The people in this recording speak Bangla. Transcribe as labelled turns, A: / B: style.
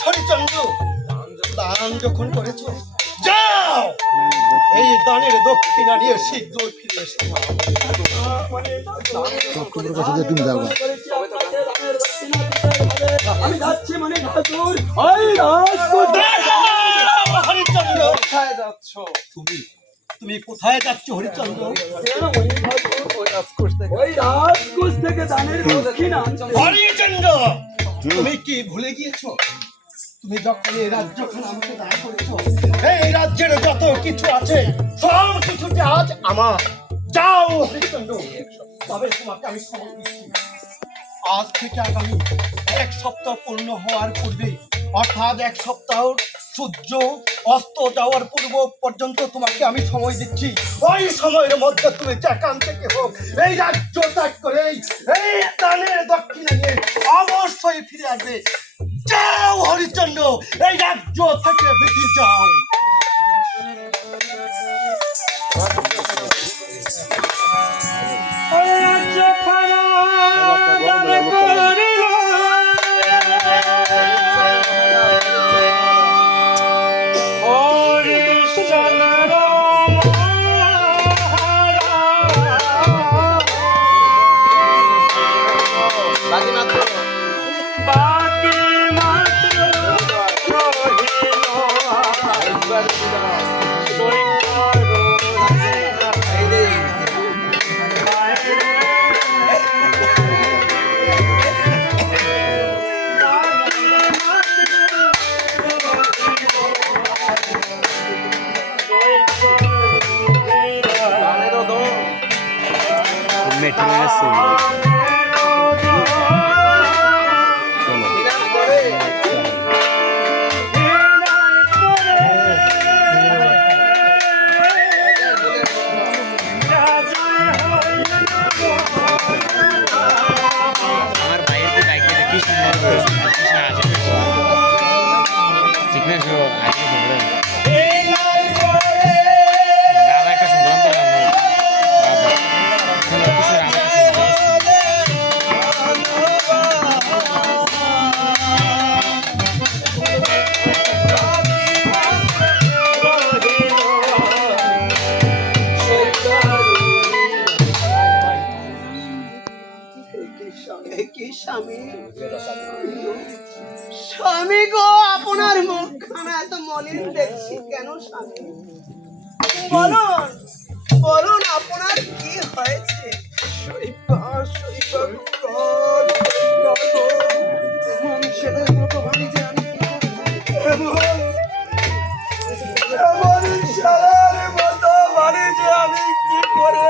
A: হরিচন্দ্র দান যখন করেছ যাও! এই দানের দক্ষিণা নিয়ে শীঘ্র ফিরে এসো।
B: তুমি
C: হবে। আমি যাচ্ছি মানে ঠাকুর।
A: হরিচন্দ্র।
D: কোথায় যাচ্ছ?
A: তুমি তুমি কোথায় যাচ্ছ হরিচন্দ্র?
C: ওই থেকে দানের দক্ষিণা আনতে।
A: হরিচন্দ্র তুমি কি ভুলে গিয়েছো? তুমি যখন এই রাজ্যখানে আমাকে দান করেছ এই রাজ্যের যত কিছু আছে সব কিছুতে আজ আমার। যাও হরিচন্দ্র। তবে তোমাকে আমি খবর দিচ্ছি আজ থেকে আগামী এক সপ্তাহ পূর্ণ হওয়ার পূর্বে অর্থাৎ এক সপ্তাহ সূর্য অস্ত যাওয়ার পূর্ব পর্যন্ত তোমাকে আমি সময় দিচ্ছি। ওই সময়ের মধ্যে তুমি যেখান থেকে হোক এই রাজ্য ত্যাগ করে এই দানের দক্ষিণে নিয়ে অবশ্যই ফিরে আসবে। যাও হরিচন্দ্র, এই রাজ্য থেকে বেরিয়ে যাও
D: metendo
E: nessa. É assim. Né? কি
F: স্বামী? স্বামী গো, আপনার মুখখানা এত মলিন দেখছি। কেন স্বামী? বলুন বলুন, আপনার কি হয়েছে?
C: মতো যে আমি কি করে